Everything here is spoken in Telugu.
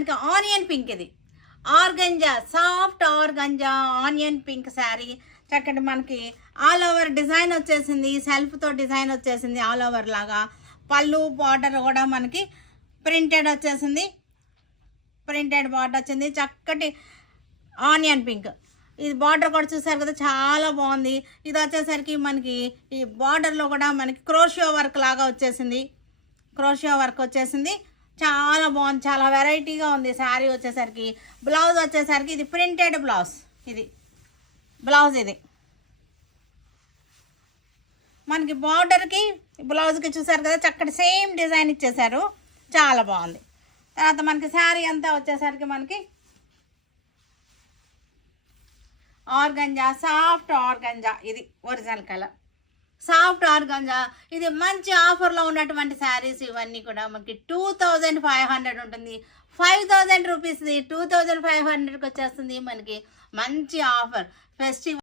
మనకి ఆనియన్ పింక్, ఇది organza, soft organza onion pink sari. చక్కటి మనకి ఆల్ ఓవర్ డిజైన్ వచ్చేసింది, సెల్ఫ్తో డిజైన్ వచ్చేసింది ఆల్ ఓవర్ లాగా. పళ్ళు బార్డర్ కూడా మనకి ప్రింటెడ్ వచ్చేసింది, ప్రింటెడ్ బార్డర్ వచ్చింది. చక్కటి ఆనియన్ పింక్, ఇది బార్డర్ కూడా చూసారు కదా, చాలా బాగుంది. ఇది వచ్చేసరికి మనకి ఈ బార్డర్లో కూడా మనకి క్రోషియో వర్క్ లాగా వచ్చేసింది, క్రోషియో వర్క్ వచ్చేసింది. చాలా బాగుంది, చాలా వెరైటీగా ఉంది శారీ వచ్చేసరికి. బ్లౌజ్ వచ్చేసరికి ఇది ప్రింటెడ్ బ్లౌజ్, ఇది బ్లౌజ్, ఇది మనకి బార్డర్కి బ్లౌజ్కి చూసారు కదా, చక్కటి సేమ్ డిజైన్ ఇచ్చేసారు, చాలా బాగుంది. తర్వాత మనకి శారీ అంతా వచ్చేసరికి మనకి ఆర్గంజా, సాఫ్ట్ ఆర్గంజా, ఇది ఒరిజినల్ కలర్ సాఫ్ట్ ఆర్గంజా. ఇది మంచి ఆఫర్లో ఉన్నటువంటి శారీస్ ఇవన్నీ కూడా మనకి 2500 ఉంటుంది. 5000 రూపీస్ది 2500కి వచ్చేస్తుంది మనకి. మంచి ఆఫర్, ఫెస్టివల్